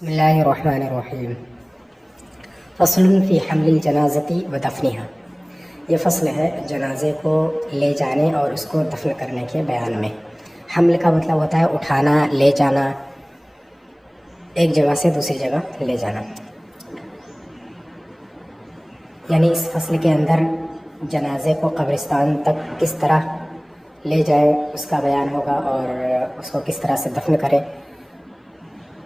بسم اللہ الرحمن الرحیم فصل فی حمل الجنازۃ و دفنها، یہ فصل ہے جنازے کو لے جانے اور اس کو دفن کرنے کے بیان میں۔ حمل کا مطلب ہوتا ہے اٹھانا، لے جانا، ایک جگہ سے دوسری جگہ لے جانا۔ یعنی اس فصل کے اندر جنازے کو قبرستان تک کس طرح لے جائے اس کا بیان ہوگا، اور اس کو کس طرح سے دفن کرے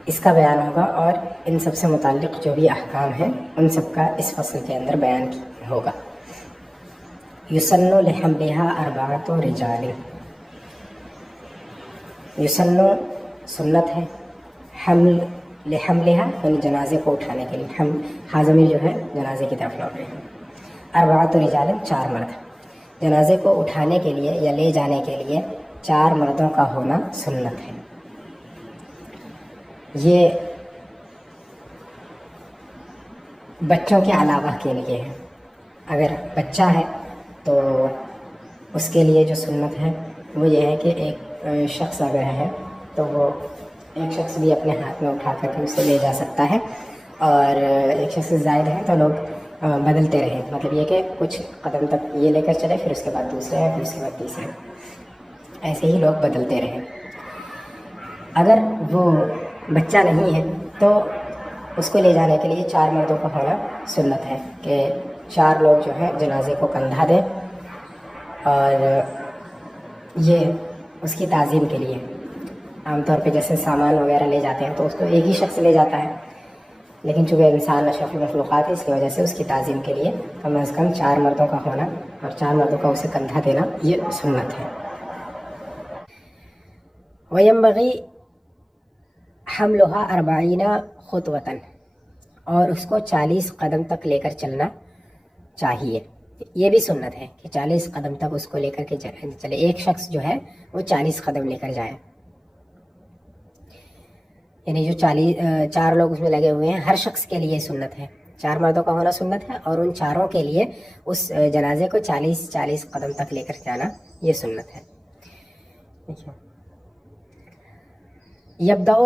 اس کا بیان ہوگا، اور ان سب سے متعلق جو بھی احکام ہیں ان سب کا اس فصل کے اندر بیان ہوگا۔ یسن لحملها اربعۃ رجال، یسن سنت ہے، حمل لحملها یعنی جنازے کو اٹھانے کے لیے، حاضمیر جو ہے جنازے کی طرف لوٹ رہے ہیں، اربعۃ رجال چار مرد، جنازے کو اٹھانے کے لیے یا لے جانے کے لیے چار مردوں کا ہونا سنت ہے۔ یہ بچوں کے علاوہ کے لیے ہے، اگر بچہ ہے تو اس کے لیے جو سنت ہے وہ یہ ہے کہ ایک شخص اگر ہے تو وہ ایک شخص بھی اپنے ہاتھ میں اٹھا کر کے اسے لے جا سکتا ہے، اور ایک شخص زائد ہے تو لوگ بدلتے رہیں، مطلب یہ کہ کچھ قدم تک یہ لے کر چلے، پھر اس کے بعد دوسرے ہیں، پھر اس کے بعد تیسرے، ایسے ہی لوگ بدلتے رہیں۔ اگر وہ بچہ نہیں ہے تو اس کو لے جانے کے لیے چار مردوں کا ہونا سنت ہے، کہ چار لوگ جو ہے جنازے کو کندھا دیں، اور یہ اس کی تعظیم کے لیے، عام طور پہ جیسے سامان وغیرہ لے جاتے ہیں تو اس کو ایک ہی شخص لے جاتا ہے، لیکن چونکہ انسان اشرف المخلوقات ہے اس کی وجہ سے اس کی تعظیم کے لیے کم از کم چار مردوں کا ہونا اور چار مردوں کا اسے کندھا دینا یہ سنت ہے۔ وَيَنبَغِي حملها 40 خطوة، اور اس کو 40 قدم تک لے کر چلنا چاہیے۔ یہ بھی سنت ہے کہ 40 قدم تک اس کو لے کر کے چلے، ایک شخص جو ہے وہ 40 قدم لے کر جائے، یعنی جو 4 لوگ اس میں لگے ہوئے ہیں ہر شخص کے لیے سنت ہے، 4 مردوں کا ہونا سنت ہے، اور ان چاروں کے لیے اس جنازے کو 40 قدم تک لے کر جانا یہ سنت ہے۔ یبدأ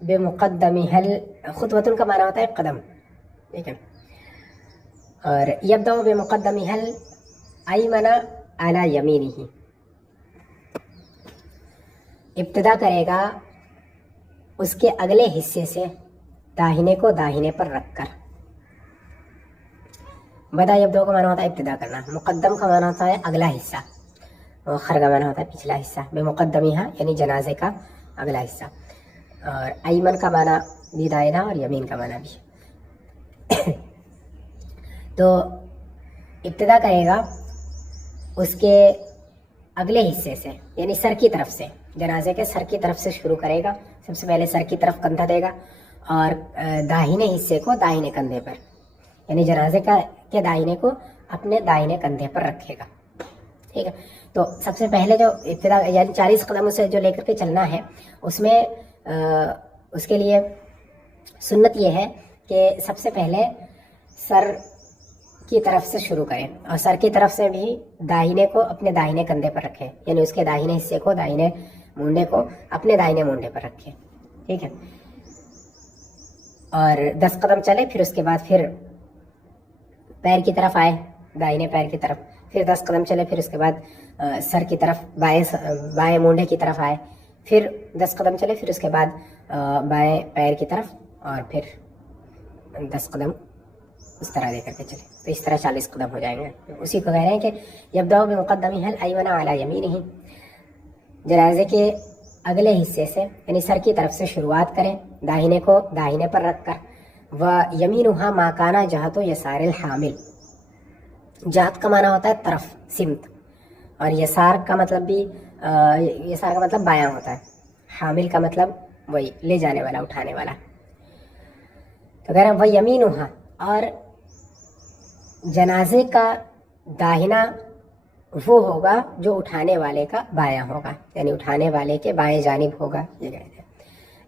بمقدمها، خطوۃ کا معنی ہوتا ہے قدم، ٹھیک ہے، اور یبدأ بمقدمها الایمن علی یمینہ، ابتدا کرے گا اس کے اگلے حصے سے داہنے کو داہنے پر رکھ کر۔ بدا یبدأ کا معنی ہوتا ہے ابتدا کرنا، مقدم کا معنی ہوتا ہے اگلا حصہ، مؤخر کا معنی ہوتا ہے پچھلا حصہ، بمقدمها یعنی جنازے کا اگلا حصہ، اور ایمن کا معنی بھی دائنا اور یمین کا معنی بھی۔ تو ابتدا کرے گا اس کے اگلے حصے سے، یعنی سر کی طرف سے، جنازے کے سر کی طرف سے شروع کرے گا، سب سے پہلے سر کی طرف کندھا دے گا، اور داہنے حصے کو داہنے کندھے پر، یعنی جنازے کے داہنے کو اپنے داہنے کندھے پر رکھے گا، ٹھیک ہے۔ تو سب سے پہلے جو ابتدا یعنی 40 قدموں سے جو لے کر کے چلنا ہے، اس میں اس کے لیے سنت یہ ہے کہ سب سے پہلے سر کی طرف سے شروع کریں، اور سر کی طرف سے بھی داہنے کو اپنے داہنے کندھے پر رکھیں، یعنی اس کے داہنے حصے کو، داہنے مونڈے کو اپنے داہنے مونڈے پر رکھیں، ٹھیک ہے، اور 10 قدم چلے، پھر اس کے بعد پھر پیر کی طرف آئے، داہنے پیر کی طرف، پھر 10 قدم چلے، پھر اس کے بعد سر کی طرف بائیں مونڈے کی طرف آئے، پھر 10 قدم چلے، پھر اس کے بعد بائیں پیر کی طرف، اور پھر 10 قدم اس طرح لے کر کے چلے، تو اس طرح 40 قدم ہو جائیں گے۔ اسی کو کہہ رہے ہیں کہ یبدأ بمقدمها الایمن علی یمینہ، جنازے کے اگلے حصے سے یعنی سر کی طرف سے شروعات کریں، داہنے کو داہنے پر رکھ کر، وَيَمِينُهَا مَا كَانَ جَهَتُ يَسَارِ الْحَامِلِ، جہت کا معنی ہوتا ہے طرف، سمت، اور یسار کا مطلب بھی یسار کا مطلب بایاں ہوتا ہے، حامل کا مطلب وہی لے جانے والا، اٹھانے والا۔ تو کہہ رہے ہیں وَيَمِينُهَا، اور جنازے کا داہنا وہ ہوگا جو اٹھانے والے کا بایاں ہوگا، یعنی اٹھانے والے کے بائیں جانب ہوگا، یہ کہتے ہیں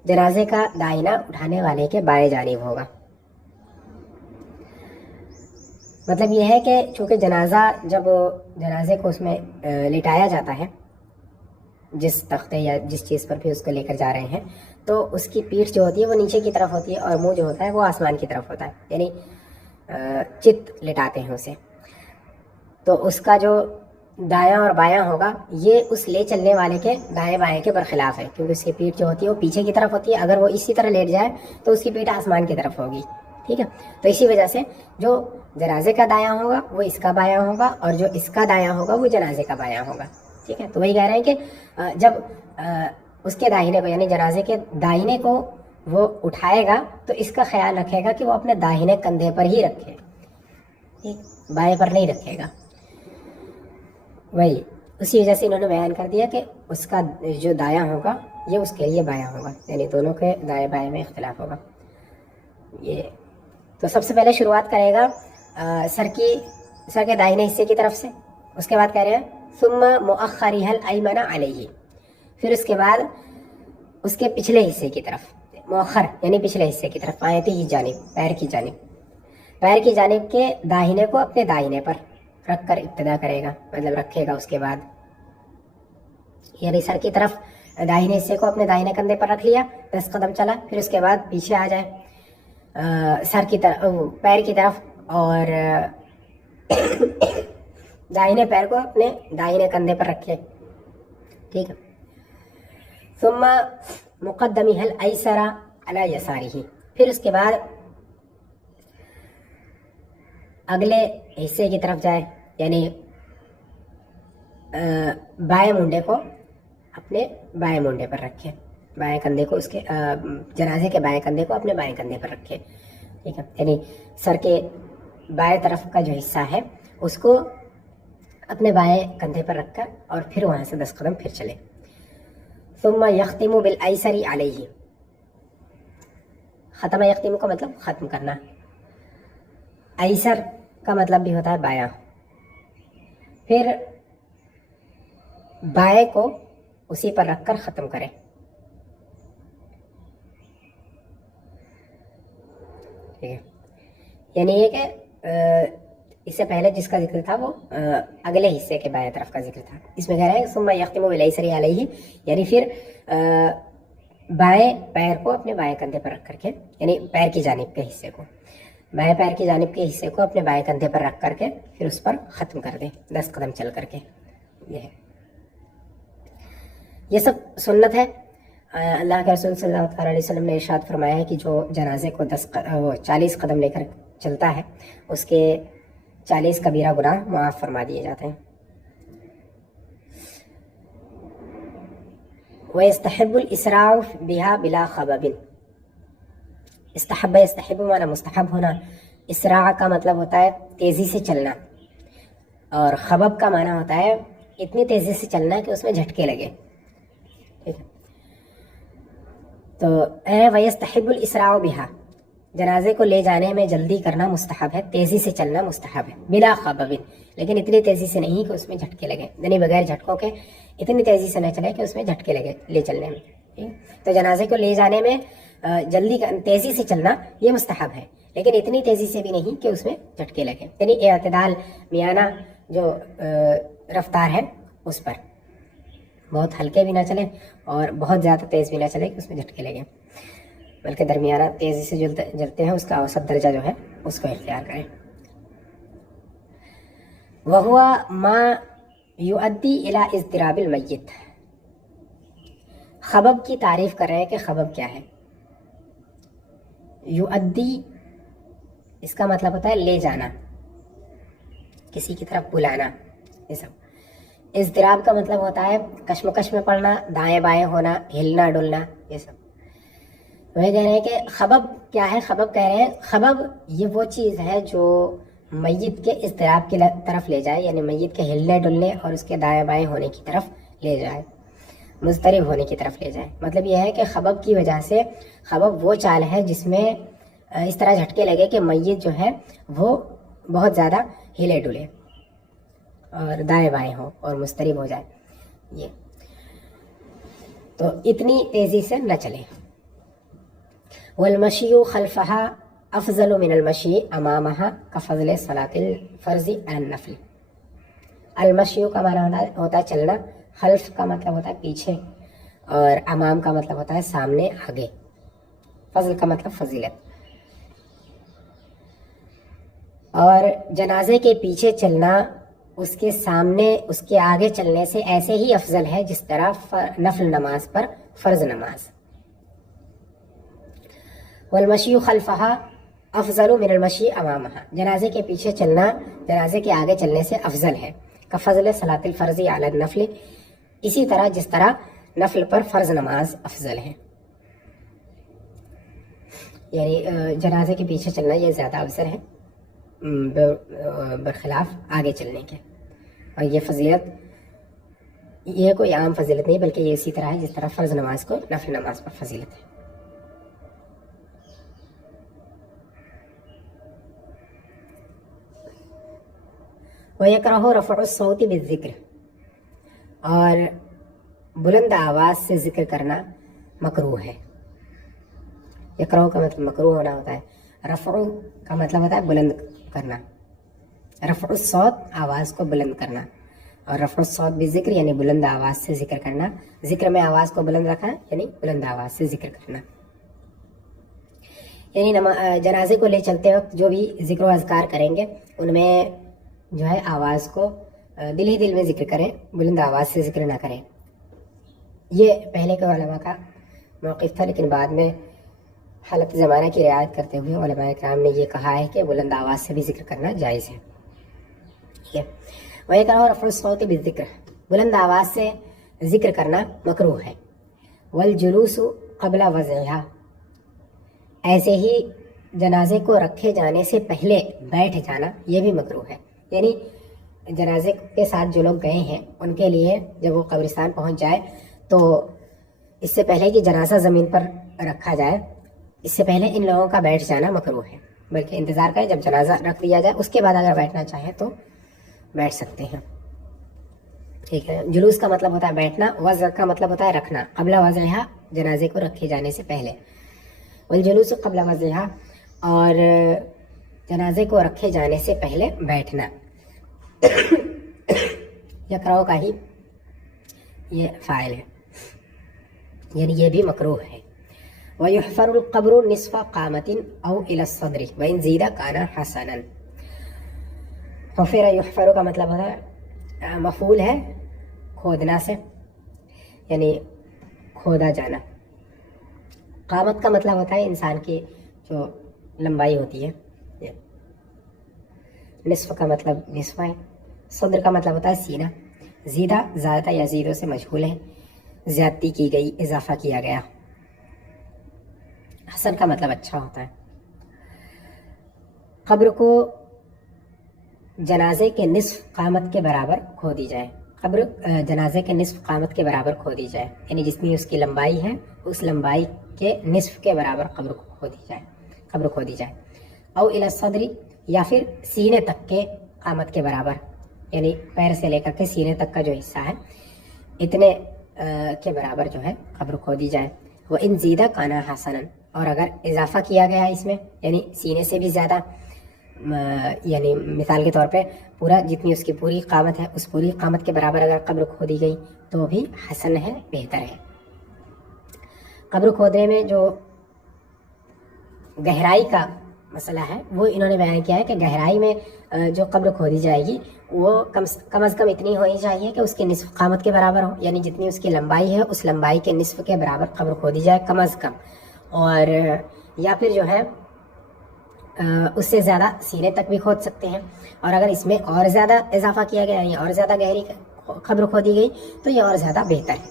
جنازے کا داہنا اٹھانے والے کے بائیں جانب ہوگا۔ مطلب یہ ہے کہ چونکہ جنازہ جب جنازے کو اس میں لٹایا جاتا ہے، جس تختے یا جس چیز پر بھی اس کو لے کر جا رہے ہیں، تو اس کی پیٹھ جو ہوتی ہے وہ نیچے کی طرف ہوتی ہے اور منہ جو ہوتا ہے وہ آسمان کی طرف ہوتا ہے، یعنی چت لٹاتے ہیں اسے. تو اس کا جو دایاں اور بایاں ہوگا یہ اس لے چلنے والے کے دائیں بائیں کے برخلاف ہے، کیونکہ اس کی پیٹھ جو ہوتی ہے وہ پیچھے کی طرف ہوتی ہے. اگر وہ اسی طرح لیٹ جائے تو اس کی پیٹھ آسمان کی طرف ہوگی. ٹھیک ہے، تو اسی وجہ سے جو جنازے کا دایاں ہوگا وہ اس کا بایاں ہوگا، اور جو اس کا دایاں ہوگا وہ جنازے کا بایاں ہوگا. ٹھیک ہے، تو وہی کہہ رہے ہیں کہ جب اس کے داہنے کو یعنی جنازے کے داہنے کو وہ اٹھائے گا تو اس کا خیال رکھے گا کہ وہ اپنے داہنے کندھے پر ہی رکھے، بائیں پر نہیں رکھے گا. وہی اسی وجہ سے انہوں نے بیان کر دیا کہ اس کا جو دایاں ہوگا یہ اس کے لیے بایاں ہوگا، یعنی دونوں کے دائیں بائیں میں اختلاف ہوگا. یہ تو سب سے پہلے شروعات کرے گا سر کے داہنے حصے کی طرف سے. اس کے بعد کہہ رہے ہیں ثم مؤخرها الایمن علیہ، پھر اس کے بعد اس کے پچھلے حصے کی طرف، مؤخر یعنی پچھلے حصے کی طرف، آیتی کی جانب، پیر کی جانب کے داہنے کو اپنے داہنے پر رکھ کر ابتدا کرے گا، مطلب رکھے گا. اس کے بعد یعنی سر کی طرف داہنے حصے کو اپنے داہنے کندھے پر رکھ لیا، 10 قدم چلا، پھر اس کے بعد پیچھے آ جائے سر کی طرف، پیر کی طرف، اور داہنے پیر کو اپنے داہنے کندھے پر رکھے. ٹھیک ہے، ثم مقدمہ الایسر علی یسارہ، پھر اس کے بعد اگلے حصے کی طرف جائے، یعنی بائیں منڈے کو اپنے بائیں منڈے پر رکھے، بائیں کندھے کو اس کے جنازے کے بائیں کندھے کو اپنے بائیں کندھے پر رکھے. ٹھیک ہے، یعنی سر کے بائیں طرف کا جو حصہ ہے اس کو اپنے بائیں کندھے پر رکھ کر اور پھر وہاں سے 10 قدم پھر چلے. ثم یختم بالایسر علیہ، ختم یختم کا مطلب ختم کرنا، ایسر کا مطلب بھی ہوتا ہے بایاں. پھر بائیں کو اسی پر رکھ کر ختم کرے. ٹھیک ہے، یعنی یہ کہ اس سے پہلے جس کا ذکر تھا وہ اگلے حصے کے بائیں طرف کا ذکر تھا. اس میں کہہ رہے ہیں ثم یختم بالایسر علیہ، یعنی پھر بائیں پیر کو اپنے بائیں کندھے پر رکھ کر کے، یعنی پیر کی جانب کے حصے کو، بائیں پیر کی جانب کے حصے کو اپنے بائیں کندھے پر رکھ کر کے پھر اس پر ختم کر دیں 10 قدم چل کر کے. یہ سب سنت ہے. اللہ کے رسول صلی اللہ علیہ وسلم نے ارشاد فرمایا ہے کہ جو جنازے کو 40 قدم لے کر چلتا ہے اس کے 40 کبیرہ گناہ معاف فرما دیے جاتے ہیں. وَيَسْتَحِبُّ الْإِسْرَاعُ بِهَا بِلَا خَبَبٍ، استحب مانا مستحب ہونا، اسراع کا مطلب ہوتا ہے تیزی سے چلنا، اور خبب کا معنی ہوتا ہے اتنی تیزی سے چلنا کہ اس میں جھٹکے لگے. ٹھیک ہے، تو وَيَسْتَحِبُّ الْإِسْرَاعُ بِهَا، جنازے کو لے جانے میں جلدی کرنا مستحب ہے، تیزی سے چلنا مستحب ہے، بلا خبب، لیکن اتنی تیزی سے نہیں کہ اس میں جھٹکے لگے، یعنی بغیر جھٹکوں کے اتنی تیزی سے نہ چلے کہ اس میں جھٹکے لگے لے چلنے میں. تو جنازے کو لے جانے میں تیزی سے چلنا یہ مستحب ہے، لیکن اتنی تیزی سے بھی نہیں کہ اس میں جھٹکے لگے، یعنی اعتدال میانہ جو رفتار ہے اس پر، بہت ہلکے بھی نہ چلے اور بہت زیادہ تیز بھی نہ چلے کہ اس میں جھٹکے لگے، بلکہ درمیانہ تیزی سے جلتے ہیں اس کا اوسط درجہ جو ہے اس کو اختیار کریں. وَهُوَ مَا يُؤَدِّي إِلَىٰ اضْطِرَابِ الْمَيِّتِ، خبب کی تعریف کر رہے ہیں کہ خبب کیا ہے. یؤدی اس کا مطلب ہوتا ہے لے جانا، کسی کی طرف بلانا. یہ سب اضطراب کا مطلب ہوتا ہے کشمکش میں پڑنا، دائیں بائیں ہونا، ہلنا ڈلنا. یہ سب وہ کہہ رہے ہیں کہ خبب کیا ہے. خبب کہہ رہے ہیں خبب یہ وہ چیز ہے جو میت کے اضطراب کی طرف لے جائے، یعنی میت کے ہلنے ڈلنے اور اس کے دائیں بائیں ہونے کی طرف لے جائے، مضطرب ہونے کی طرف لے جائے. مطلب یہ ہے کہ خبب کی وجہ سے، خبب وہ چال ہے جس میں اس طرح جھٹکے لگے کہ میت جو ہے وہ بہت زیادہ ہلے ڈلے اور دائیں بائیں ہو اور مضطرب ہو جائے. یہ تو اتنی تیزی سے نہ چلے. والمشی خلفها افضل من المشی امامها كفضل صلاة الفرض علی النفل. المشی کا معنی ہوتا ہے چلنا، خلف کا مطلب ہوتا ہے پیچھے، اور امام کا مطلب ہوتا ہے سامنے آگے. فضل کا مطلب فضیلت. اور جنازے کے پیچھے چلنا اس کے سامنے اس کے آگے چلنے سے ایسے ہی افضل ہے جس طرح نفل نماز پر فرض نماز. والمشی خلفها افضل من المشی امامها. جنازے کے پیچھے چلنا جنازے کے آگے چلنے سے افضل ہے. کفضل صلاۃ الفرض علی النفل. اسی طرح جس طرح نفل پر فرض نماز افضل ہے. یعنی جنازے کے پیچھے چلنا یہ زیادہ افضل ہے برخلاف آگے چلنے کے. اور یہ فضیلت یہ کوئی عام فضیلت نہیں بلکہ یہ اسی طرح ہے جس طرح فرض نماز کو نفل نماز پر فضیلت ہے. وَيَكْرَهُ رَفْعُ الصَّوْتِ بِالذِّكْرِ. اور بلند آواز سے ذکر کرنا مکروہ ہے. یکرہ کا مطلب مکروہ ہونا ہوتا ہے. رفع کا مطلب ہوتا ہے بلند کرنا. رفع الصوت آواز کو بلند کرنا. اور رفع الصوت بالذکر یعنی بلند آواز سے ذکر کرنا. ذکر میں آواز کو بلند رکھنا یعنی بلند آواز سے ذکر کرنا. یعنی جنازے کو لے چلتے وقت جو بھی ذکر و اذکار کریں گے ان میں جو ہے آواز کو دل ہی دل میں ذکر کریں, بلند آواز سے ذکر نہ کریں. یہ پہلے کے علماء کا موقف تھا, لیکن بعد میں حالت زمانہ کی رعایت کرتے ہوئے علماء کرام نے یہ کہا ہے کہ بلند آواز سے بھی ذکر کرنا جائز ہے. ٹھیک ہے. وہی کہا رفع الصوت بالذکر, بلند آواز سے ذکر کرنا مکروہ ہے. والجلوس قبل وضعها, ایسے ہی جنازے کو رکھے جانے سے پہلے بیٹھ جانا یہ بھی مکروہ ہے. یعنی جنازے کے ساتھ جو لوگ گئے ہیں ان کے لیے جب وہ قبرستان پہنچ جائے تو اس سے پہلے کہ جنازہ زمین پر رکھا جائے اس سے پہلے ان لوگوں کا بیٹھ جانا مکروہ ہے, بلکہ انتظار کریں جب جنازہ رکھ دیا جائے اس کے بعد اگر بیٹھنا چاہیں تو بیٹھ سکتے ہیں. ٹھیک ہے. جلوس کا مطلب ہوتا ہے بیٹھنا, وضع کا مطلب ہوتا ہے رکھنا. قبل وضعها جنازے کو رکھے جانے سے پہلے. والجلوس قبل وضعها, اور جنازے کو رکھے جانے سے پہلے بیٹھنا. یکرہ کا ہی یہ فاعل ہے, یعنی یہ بھی مکروہ ہے. وَيُحْفَرُ الْقَبْرُ نِصْفَ قَامَةٍ أَوْ إِلَى الصَّدْرِ وَإِنْ زِيدَ كَانَ حَسَنًا. حفر یحفر کا مطلب ہوتا ہے مفعول ہے کھودنا سے, یعنی کھودا جانا. قامت کا مطلب ہوتا ہے انسان کی جو لمبائی ہوتی ہے. نصف کا مطلب نصف ہے. صدر کا مطلب ہوتا ہے سینہ. زیدہ زیادہ یا زیدوں سے مشغول ہے, زیادتی کی گئی, اضافہ کیا گیا. حسن کا مطلب اچھا ہوتا ہے. قبر کو جنازے کے نصف قامت کے برابر کھودی جائے. قبر جنازے کے نصف قامت کے برابر کھودی جائے, یعنی جتنی اس کی لمبائی ہے اس لمبائی کے نصف کے برابر قبر کھودی جائے. او الی الصدر, یا پھر سینے تک کے قامت کے برابر, یعنی پیر سے لے کر کے سینے تک کا جو حصہ ہے اتنے کے برابر جو ہے قبر کھودی جائے. وہ ان زیدہ کانا حسنن, اور اگر اضافہ کیا گیا ہے اس میں یعنی سینے سے بھی زیادہ, یعنی مثال کے طور پہ پورا جتنی اس کی پوری قامت ہے اس پوری قامت کے برابر اگر قبر کھودی گئی تو بھی حسن ہے, بہتر ہے. قبر کھودنے میں جو گہرائی کا مسئلہ ہے وہ انہوں نے بیان کیا ہے کہ گہرائی میں جو قبر کھودی جائے گی وہ کم از کم اتنی ہونی چاہیے کہ اس کی نصف قامت کے برابر ہو, یعنی جتنی اس کی لمبائی ہے اس لمبائی کے نصف کے برابر قبر کھودی جائے کم از کم. اور یا پھر جو ہے اس سے زیادہ سینے تک بھی کھود سکتے ہیں, اور اگر اس میں اور زیادہ اضافہ کیا گیا یا اور زیادہ گہری قبر کھودی گئی تو یہ اور زیادہ بہتر ہے.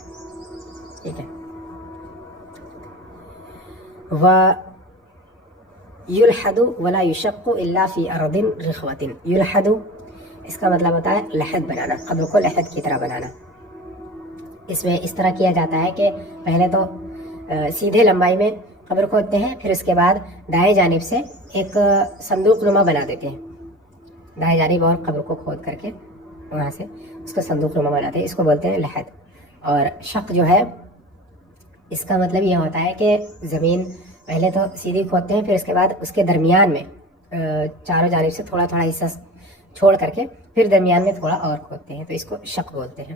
ٹھیک ہے. یلحد ولا یشق الا فی ارض رخوۃ. یلحد اس کا مطلب ہوتا ہے لحد بنانا, قبر کو لحد کی طرح بنانا. اس میں اس طرح کیا جاتا ہے کہ پہلے تو سیدھے لمبائی میں قبر کھودتے ہیں, پھر اس کے بعد دائیں جانب سے ایک صندوق نما بنا دیتے ہیں. دائیں جانب اور قبر کو کھود کر کے وہاں سے اس کو صندوق نما بناتے ہیں, اس کو بولتے ہیں لحد. اور شق جو ہے اس کا مطلب یہ ہوتا ہے کہ زمین پہلے تو سیدھی کھودتے ہیں, پھر اس کے بعد اس کے درمیان میں چاروں جانب سے تھوڑا تھوڑا حصہ چھوڑ کر کے پھر درمیان میں تھوڑا اور کھودتے ہیں, تو اس کو شق بولتے ہیں.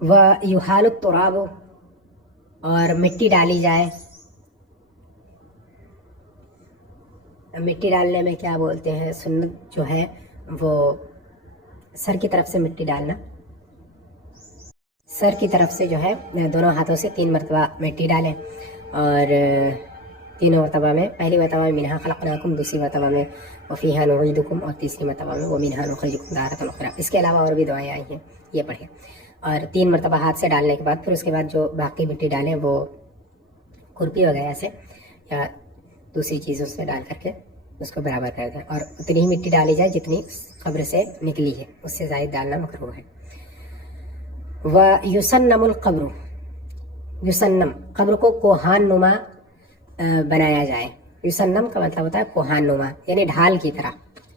وَيُحَالُ التُّرَابُ اور مٹی ڈالی جائے. مٹی ڈالنے میں کیا بولتے ہیں، سنت جو ہے وہ سر کی طرف سے مٹی ڈالنا. سر کی طرف سے جو ہے دونوں ہاتھوں سے 3 مرتبہ مٹی ڈالیں، اور تینوں مرتبہ میں، پہلی مرتبہ میں منہا خلقناکم، دوسری مرتبہ میں وفیہا نعیدکم، اور تیسری مرتبہ میں ومنہا نخرجکم تارۃ اخری. اس کے علاوہ اور بھی دعائیں آئی ہیں، یہ پڑھیں. اور 3 مرتبہ ہاتھ سے ڈالنے کے بعد پھر اس کے بعد جو باقی مٹی ڈالیں وہ کھرپی وغیرہ سے یا دوسری چیزوں سے ڈال کر کے اس کو برابر کر دیں، اور اتنی ہی مٹی ڈالی جائے جتنی قبر سے نکلی ہے، اس سے زائد ڈالنا مکروہ ہے. وَيُسَنَّمُ الْقَبْرُ، یسنم، قبر کو کوہان نما بنایا جائے. یسنم کا مطلب ہوتا ہے کوہان نما، یعنی ڈھال کی طرح.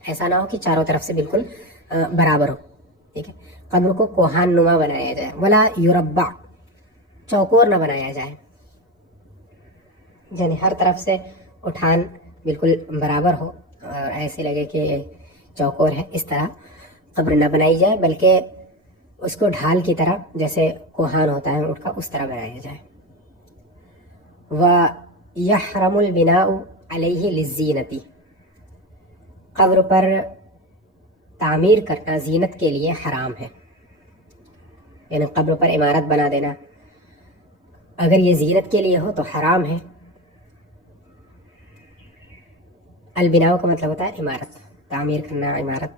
ایسا نہ ہو کہ چاروں طرف سے بالکل برابر ہو، ٹھیک ہے. قبر کو کوہان نما بنایا جائے. ولا یربع، چوکور نہ بنایا جائے، یعنی ہر طرف سے اٹھان بالکل برابر ہو اور ایسے لگے کہ چوکور ہے، اس طرح قبر نہ بنائی جائے، بلکہ اس کو ڈھال کی طرح، جیسے کوہان ہوتا ہے اونٹ کا، اس طرح بنایا جائے. وَيَحْرَمُ الْبِنَاءُ عَلَيْهِ لِلزِّينَةِ، قبر پر تعمیر کرنا زینت کے لیے حرام ہے. یعنی قبر پر عمارت بنا دینا اگر یہ زینت کے لیے ہو تو حرام ہے. البناء کا مطلب ہوتا ہے عمارت، تعمیر کرنا، عمارت.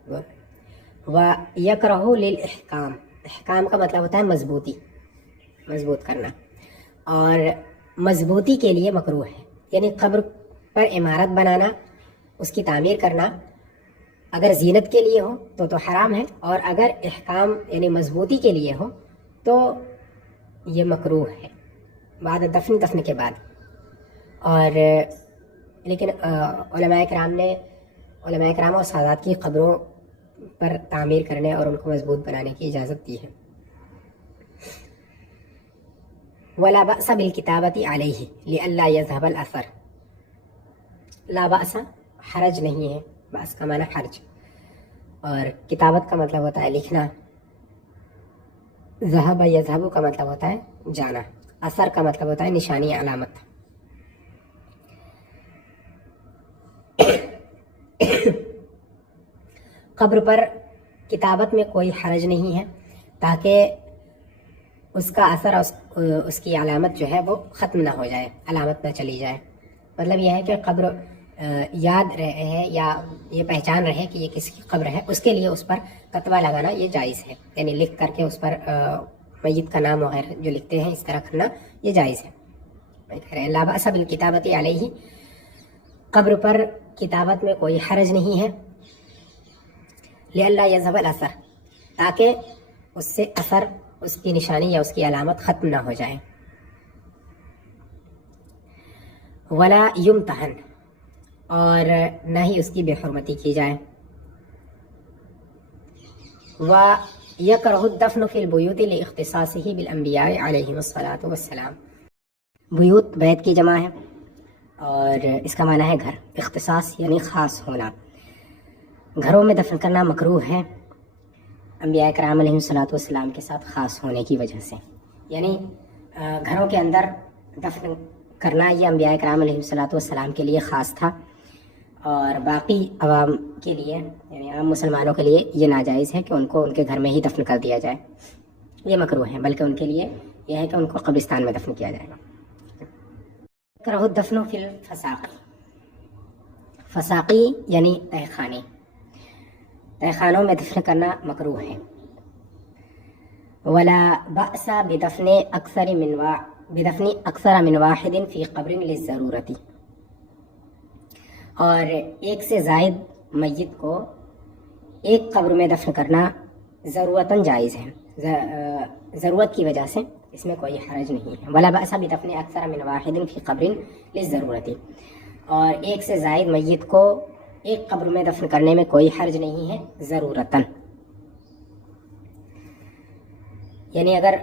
وَيَكْرَهُ لِلْإِحْكَامِ، احکام کا مطلب ہوتا ہے مضبوطی، مضبوط کرنا، اور مضبوطی کے لیے مکروہ ہے. یعنی قبر پر عمارت بنانا، اس کی تعمیر کرنا اگر زینت کے لیے ہو تو حرام ہے، اور اگر احکام یعنی مضبوطی کے لیے ہو تو یہ مکروہ ہے بعد دفن کے بعد. اور لیکن علماء کرام اور سادات کی قبروں پر تعمیر کرنے اور ان کو مضبوط بنانے کی اجازت دی ہے. ولا بأس بالکتابۃ علیہ لئلا یذهب الاثر، لا بأس، حرج نہیں ہے. بأس کا معنی حرج، اور کتابت کا مطلب ہوتا ہے لکھنا. ذهب یذهب کا مطلب ہوتا ہے جانا. اثر کا مطلب ہوتا ہے نشانی، علامت. قبر پر کتابت میں کوئی حرج نہیں ہے، تاکہ اس کا اثر، اس کی علامت جو ہے وہ ختم نہ ہو جائے، علامت نہ چلی جائے. مطلب یہ ہے کہ قبر یاد رہے یا یہ پہچان رہے کہ یہ کس کی قبر ہے، اس کے لیے اس پر کتبہ لگانا یہ جائز ہے. یعنی لکھ کر کے اس پر میت کا نام وغیرہ جو لکھتے ہیں اس طرح کرنا یہ جائز ہے. لا بأس بالکتابۃ علیہ، قبر پر کتابت میں کوئی حرج نہیں ہے. لئلا یذهب الاثر، تاکہ اس سے اثر، اس کی نشانی یا اس کی علامت ختم نہ ہو جائے. ولا یمتحن، اور نہ ہی اس کی بے حرمتی کی جائے. وَيَكْرَهُ الدَّفْنُ فِي الْبُيُوتِ لِاخْتِصَاصِهِ بِالْأَنْبِيَاءِ عَلَيْهِمُ الصَّلَاةُ وَالسَّلَامُ. بیوت بیت کی جمع ہے، اور اس کا معنی ہے گھر. اختصاص یعنی خاص ہونا. گھروں میں دفن کرنا مکروہ ہے انبیاء کرام علیہ الصلوۃ والسلام کے ساتھ خاص ہونے کی وجہ سے. یعنی گھروں کے اندر دفن کرنا یہ انبیاء کرام علیہ الصلوۃ والسلام کے لیے خاص تھا، اور باقی عوام کے لیے، یعنی عام مسلمانوں کے لیے یہ ناجائز ہے کہ ان کو ان کے گھر میں ہی دفن کر دیا جائے. یہ مکروہ ہے، بلکہ ان کے لیے یہ ہے کہ ان کو قبرستان میں دفن کیا جائے گا. کرہ الدفن فی الفساقی، فساقی یعنی تہ خانے، تہ خانوں میں دفن کرنا مکروہ ہے. ولا بأس بدفن اکثر من واحد فی قبر للضرورت، اور ایک سے زائد میت کو ایک قبر میں دفن کرنا ضرورتاً جائز ہے، ضرورت کی وجہ سے اس میں کوئی حرج نہیں ہے. ولا بأس بدفن اکثر من واحد فی قبر للضرورت، اور ایک سے زائد میت کو ایک قبر میں دفن کرنے میں کوئی حرج نہیں ہے ضرورتاً. یعنی اگر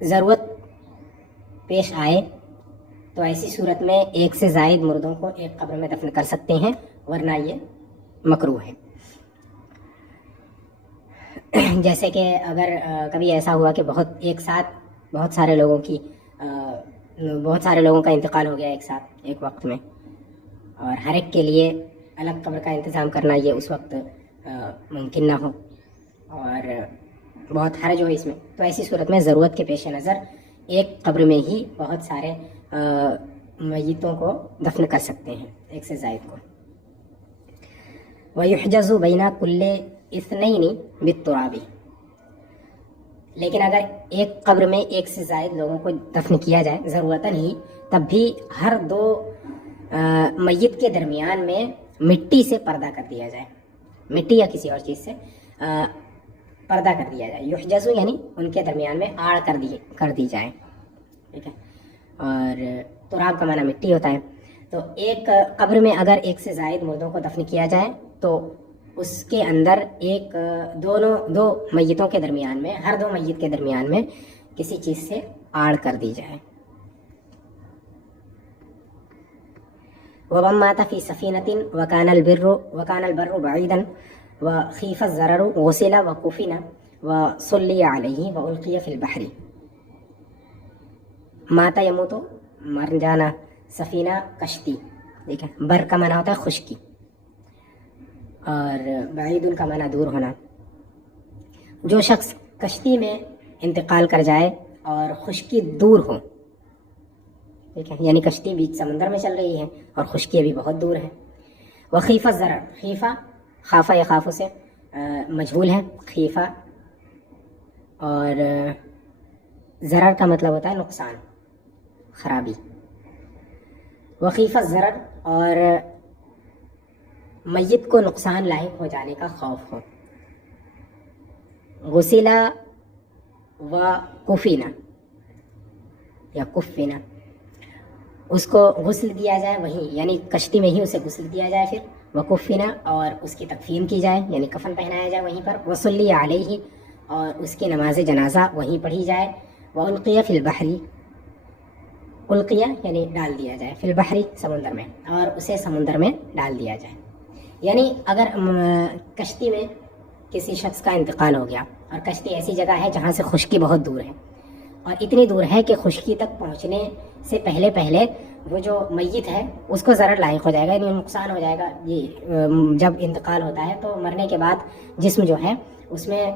ضرورت پیش آئے تو ایسی صورت میں ایک سے زائد مردوں کو ایک قبر میں دفن کر سکتے ہیں، ورنہ یہ مکروہ ہے. جیسے کہ اگر کبھی ایسا ہوا کہ ایک ساتھ بہت سارے لوگوں کا انتقال ہو گیا ایک ساتھ ایک وقت میں، اور ہر ایک کے لیے الگ قبر کا انتظام کرنا یہ اس وقت ممکن نہ ہو اور بہت حرج ہو اس میں، تو ایسی صورت میں ضرورت کے پیش نظر ایک قبر میں ہی بہت سارے میتوں کو دفن کر سکتے ہیں، ایک سے زائد کو۔ وَيُحْجَزُ بَيْنَ كُلِّ اثْنَيْنِ بِالتُّرَابِ، لیکن اگر ایک قبر میں ایک سے زائد لوگوں کو دفن کیا جائے ضرورتاً ہی، تب بھی ہر دو میت کے درمیان میں مٹی سے پردہ کر دیا جائے، مٹی یا کسی اور چیز سے پردہ کر دیا جائے۔ یحجزو یعنی ان کے درمیان میں آڑ کر دی جائے، ٹھیک ہے، اور تراب کا معنی مٹی ہوتا ہے۔ تو ایک قبر میں اگر ایک سے زائد مردوں کو دفن کیا جائے تو اس کے اندر دو میتوں کے درمیان میں، ہر دو میت کے درمیان میں کسی چیز سے آڑ کر دی جائے۔ وَمَن مَاتَ فِي سَفِينَةٍ وَكَانَ الْبَرُّ بَعِيدًا وَخِيفَ الضَّرَرُ غُسِلَ وَكُفِنَ وَصُلِّيَ عَلَيْهِ وَأُلْقِيَ فِي الْبَحْرِ۔ ماتا یموتو مر جانا، سفینہ کشتی، ٹھیک ہے، بر کا معنی ہوتا ہے خشکی، اور بعید کا معنی دور ہونا۔ جو شخص کشتی میں انتقال کر جائے اور خشکی دور ہو، ٹھیک ہے، یعنی کشتی بیچ سمندر میں چل رہی ہے اور خشکی ابھی بہت دور ہے۔ وخیفہ ضرر، خیفہ خافہ یا خافو سے مجھول ہے خیفہ، اور ضرر کا مطلب ہوتا ہے نقصان، خرابی۔ وخیفہ ضرر، اور میت کو نقصان لاحق ہو جانے کا خوف ہو۔ غسلہ و کفینہ یا کفینہ، اس کو غسل دیا جائے وہیں، یعنی کشتی میں ہی اسے غسل دیا جائے، پھر وکفینہ، اور اس کی تکفین کی جائے یعنی کفن پہنایا جائے وہیں پر، وصلی علیہ، اور اس کی نماز جنازہ وہیں پڑھی جائے، والقیہ فی البحر، القیہ یعنی ڈال دیا جائے، فی البحر سمندر میں، اور اسے سمندر میں ڈال دیا جائے۔ یعنی اگر کشتی میں کسی شخص کا انتقال ہو گیا اور کشتی ایسی جگہ ہے جہاں سے خشکی بہت دور ہے، اور اتنی دور ہے کہ خشکی تک پہنچنے سے پہلے وہ جو میت ہے اس کو ضرر لاحق ہو جائے گا، یعنی نقصان ہو جائے گا۔ یہ جب انتقال ہوتا ہے تو مرنے کے بعد جسم جو ہے اس میں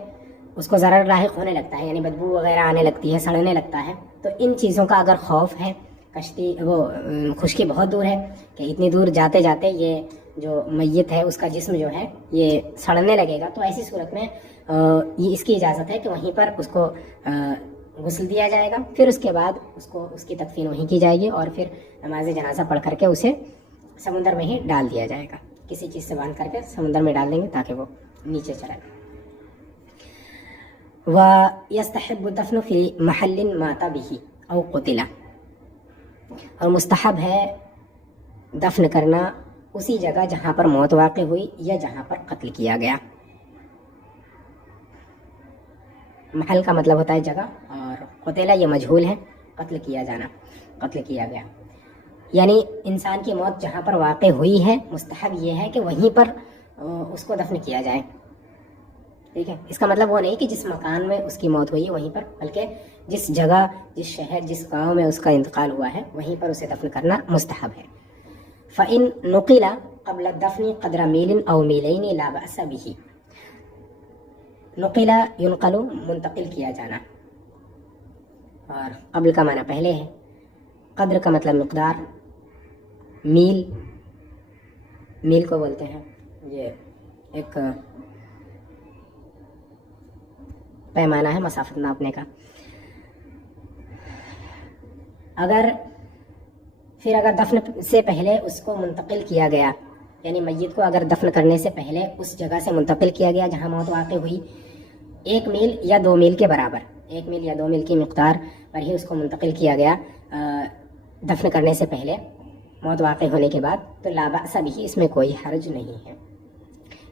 اس کو ضرر لاحق ہونے لگتا ہے، یعنی بدبو وغیرہ آنے لگتی ہے، سڑنے لگتا ہے۔ تو ان چیزوں کا اگر خوف ہے، خشکی بہت دور ہے کہ اتنی دور جاتے جاتے یہ جو میت ہے اس کا جسم جو ہے یہ سڑنے لگے گا، تو ایسی صورت میں یہ اس کی اجازت ہے کہ وہیں پر اس کو غسل دیا جائے گا، پھر اس کے بعد اس کی تکفین وہیں کی جائے گی، اور پھر نماز جنازہ پڑھ کر کے اسے سمندر میں ہی ڈال دیا جائے گا، کسی چیز سے باندھ کر کے سمندر میں ڈال دیں گے تاکہ وہ نیچے چلا جائے۔ وَيَسْتَحِبُّ الدَّفْنُ فِي مَحَلٍّ مَاتَ بِهِ أَوْ قُتِلَ، اور مستحب ہے دفن کرنا اسی جگہ جہاں پر موت واقع ہوئی یا جہاں پر قتل کیا گیا۔ محل کا مطلب ہوتا ہے جگہ، اور قتلہ یہ مجہول ہے، قتل کیا جانا، قتل کیا گیا، یعنی انسان کی موت جہاں پر واقع ہوئی ہے مستحب یہ ہے کہ وہیں پر اس کو دفن کیا جائے، ٹھیک ہے۔ اس کا مطلب وہ نہیں کہ جس مکان میں اس کی موت ہوئی ہے وہیں پر، بلکہ جس جگہ، جس شہر، جس گاؤں میں اس کا انتقال ہوا ہے وہیں پر اسے دفن کرنا مستحب ہے۔ فَإِن نُقِلَ قبل الدفن قدر میل او میلین لا بأس به، نقل ينقل منتقل کیا جانا، اور قبل کا معنی پہلے ہے، قدر کا مطلب مقدار، میل کو بولتے ہیں یہ ایک پیمانہ ہے مسافت ناپنے کا۔ اگر دفن سے پہلے اس کو منتقل کیا گیا، یعنی میت کو اگر دفن کرنے سے پہلے اس جگہ سے منتقل کیا گیا جہاں موت واقع ہوئی، 1 میل یا 2 میل کے برابر، 1 میل یا 2 میل کی مقدار پر ہی اس کو منتقل کیا گیا دفن کرنے سے پہلے، موت واقع ہونے کے بعد، تو لا بأس به، اس میں کوئی حرج نہیں ہے۔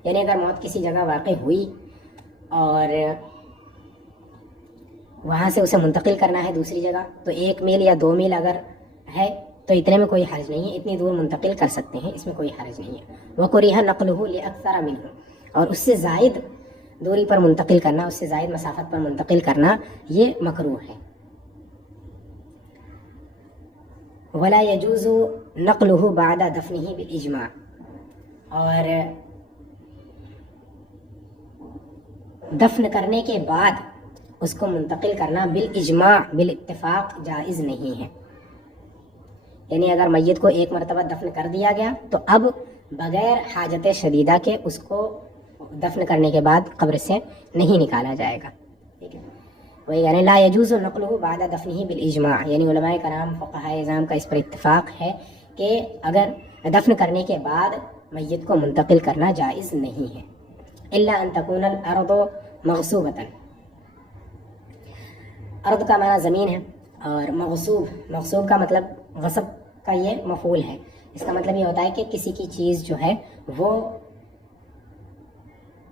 یعنی اگر موت کسی جگہ واقع ہوئی اور وہاں سے اسے منتقل کرنا ہے دوسری جگہ، تو 1 میل یا 2 میل اگر ہے تو اتنے میں کوئی حرج نہیں ہے، اتنی دور منتقل کر سکتے ہیں، اس میں کوئی حرج نہیں ہے۔ وَكُرِهَ نَقْلُهُ لِأَكْثَرَ مِنْهُ، اور اس سے زائد دوری پر منتقل کرنا، اس سے زائد مسافت پر منتقل کرنا یہ مکروہ ہے. ولا يجوز نقله بعد دفنه بالاجماع، اور دفن کرنے کے بعد اس کو منتقل کرنا بالاجماع بالاتفاق جائز نہیں ہے. یعنی اگر میت کو ایک مرتبہ دفن کر دیا گیا تو اب بغیر حاجت شدیدہ کے اس کو دفن کرنے کے بعد قبر سے نہیں نکالا جائے گا. ٹھیک ہے، وہی یعنی لا يجوز نقله بعد دفنه بالاجماع، یعنی علماء کرام فقہائے اعظام کا اس پر اتفاق ہے کہ اگر دفن کرنے کے بعد میت کو منتقل کرنا جائز نہیں ہے. الا ان تكون الارض مغصوبة، ارض کا معنی زمین ہے، اور مغصوب کا مطلب غصب کا یہ مفعول ہے. اس کا مطلب یہ ہوتا ہے کہ کسی کی چیز جو ہے وہ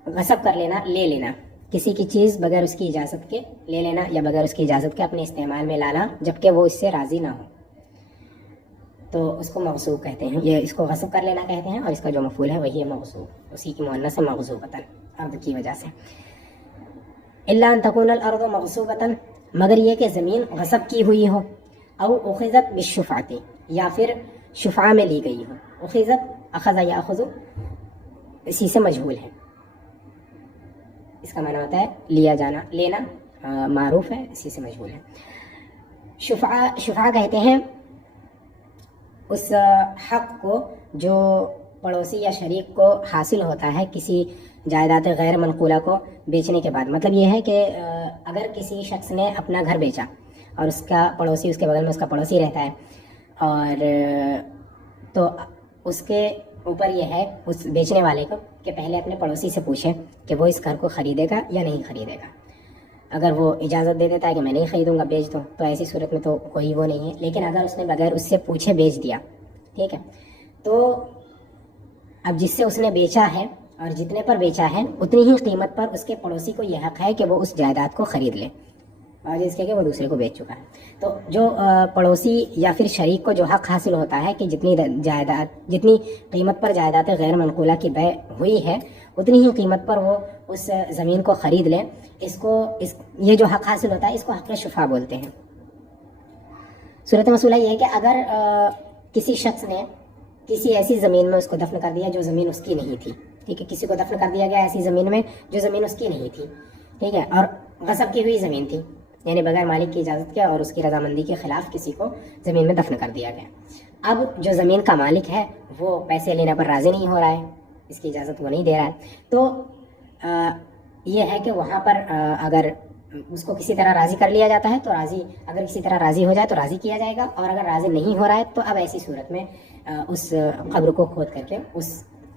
غصب کر لینا، لے لینا، کسی کی چیز بغیر اس کی اجازت کے لے لینا یا بغیر اس کی اجازت کے اپنے استعمال میں لانا جبکہ وہ اس سے راضی نہ ہو، تو اس کو مغصوب کہتے ہیں. یہ اس کو غصب کر لینا کہتے ہیں، اور اس کا جو مفعول ہے وہی ہے مغصوب، اسی کی مؤنث ہے مغصوبۃ، ارض کی وجہ سے. الا ان تكون الارض مغصوبۃ، مگر یہ کہ زمین غصب کی ہوئی ہو، او اخذت بالشفعۃ، یا پھر شفعہ میں لی گئی ہو. اخذت، اخذ یاخذ، اسی سے مجہول ہے، اس کا معنی ہوتا ہے لیا جانا، لینا، معروف ہے، اسی سے مجہول ہے. شفعہ کہتے ہیں اس حق کو جو پڑوسی یا شریک کو حاصل ہوتا ہے کسی جائیداد غیر منقولہ کو بیچنے کے بعد. مطلب یہ ہے کہ اگر کسی شخص نے اپنا گھر بیچا اور اس کا پڑوسی، اس کے بغل میں اس کا پڑوسی رہتا ہے، اور تو اس کے اوپر یہ ہے اس بیچنے والے کو کہ پہلے اپنے پڑوسی سے پوچھے کہ وہ اس گھر کو خریدے گا یا نہیں خریدے گا. اگر وہ اجازت دے دیتا ہے کہ میں نہیں خریدوں گا، بیچ دوں، تو ایسی صورت میں تو کوئی وہ نہیں ہے. لیکن اگر اس نے بغیر اس سے پوچھے بیچ دیا، ٹھیک ہے، تو اب جس سے اس نے بیچا ہے اور جتنے پر بیچا ہے اتنی ہی قیمت پر اس کے پڑوسی کو یہ حق ہے کہ وہ اس جائیداد کو خرید لے، اور اس کے کہ وہ دوسرے کو بیچ چکا ہے. تو جو پڑوسی یا پھر شریک کو جو حق حاصل ہوتا ہے کہ جتنی قیمت پر جائیداد غیر منقولہ کی بیع ہوئی ہے اتنی ہی قیمت پر وہ اس زمین کو خرید لے، یہ جو حق حاصل ہوتا ہے اس کو حق شفعہ بولتے ہیں. صورت مسئلہ یہ ہے کہ اگر کسی شخص نے کسی ایسی زمین میں اس کو دفن کر دیا جو زمین اس کی نہیں تھی، ٹھیک ہے، کسی کو دفن کر دیا گیا ایسی زمین میں جو زمین اس کی نہیں تھی، ٹھیک ہے، اور غصب کی ہوئی زمین تھی، یعنی بغیر مالک کی اجازت کے اور اس کی رضامندی کے خلاف کسی کو زمین میں دفن کر دیا گیا. اب جو زمین کا مالک ہے وہ پیسے لینے پر راضی نہیں ہو رہا ہے، اس کی اجازت وہ نہیں دے رہا ہے، تو یہ ہے کہ وہاں پر اگر اس کو کسی طرح راضی کر لیا جاتا ہے تو اگر کسی طرح راضی ہو جائے تو راضی کیا جائے گا، اور اگر راضی نہیں ہو رہا ہے تو اب ایسی صورت میں اس قبر کو کھود کر کے اس